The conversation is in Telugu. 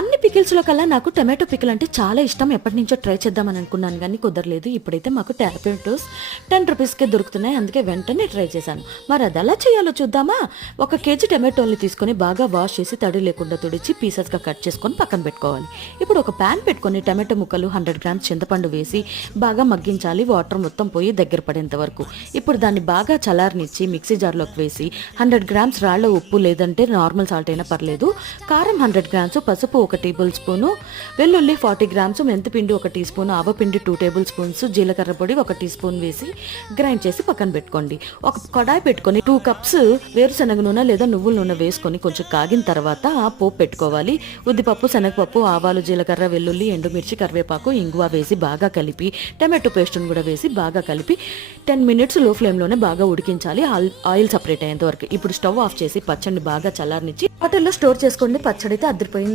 అన్ని పికిల్స్లో కల్లా నాకు టమాటో పికిల్ అంటే చాలా ఇష్టం. ఎప్పటి నుంచో ట్రై చేద్దామని అనుకున్నాను కానీ కుదరలేదు. ఇప్పుడైతే మాకు టమాటోస్ 10 రూపీస్కే దొరుకుతున్నాయి. అందుకే వెంటనే ట్రై చేశాను. మరి అది ఎలా చేయాలో చూద్దామా? 1 కేజీ టమాటోల్ని తీసుకొని బాగా వాష్ చేసి తడి లేకుండా తుడిచి పీసెస్గా కట్ చేసుకొని పక్కన పెట్టుకోవాలి. ఇప్పుడు ఒక ప్యాన్ పెట్టుకొని టమాటో ముక్కలు 100 గ్రామ్స్ చింతపండు వేసి బాగా మగ్గించాలి. వాటర్ మొత్తం పోయి దగ్గర పడేంత వరకు. ఇప్పుడు దాన్ని బాగా చల్లారనిచ్చి మిక్సీ జార్లోకి వేసి 100 గ్రామ్స్ రాళ్ళ ఉప్పు లేదంటే నార్మల్ సాల్ట్ అయినా పర్లేదు, కారం 100 గ్రామ్స్, పసుపు 1 టేబుల్ స్పూను, వెల్లుల్లి 40 గ్రామ్స్, మెంతిపిండి 1 టీ స్పూన్, ఆవపిండి 2 టేబుల్ స్పూన్స్, జీలకర్ర పొడి 1 టీ స్పూన్ వేసి గ్రైండ్ చేసి పక్కన పెట్టుకోండి. ఒక కడాయి పెట్టుకొని 2 కప్స్ వేరుశనగ నూనె లేదా నువ్వుల నూనె వేసుకొని కొంచెం కాగిన తర్వాత పోపు పెట్టుకోవాలి. ఉద్దిపప్పు, శనగపప్పు, ఆవాలు, జీలకర్ర, వెల్లుల్లి, ఎండుమిర్చి, కరివేపాకు, ఇంగువ వేసి బాగా కలిపి టమాటో పేస్ట్ని కూడా వేసి బాగా కలిపి 10 మినిట్స్ లో ఫ్లేమ్లోనే బాగా ఉడికించాలి, ఆయిల్ సపరేట్ అయ్యేంత వరకు. ఇప్పుడు స్టవ్ ఆఫ్ చేసి పచ్చడిని బాగా చల్లారనిచ్చి బాటిల్లో స్టోర్ చేసుకోండి. పచ్చడి అయితే అదిరిపోయింది.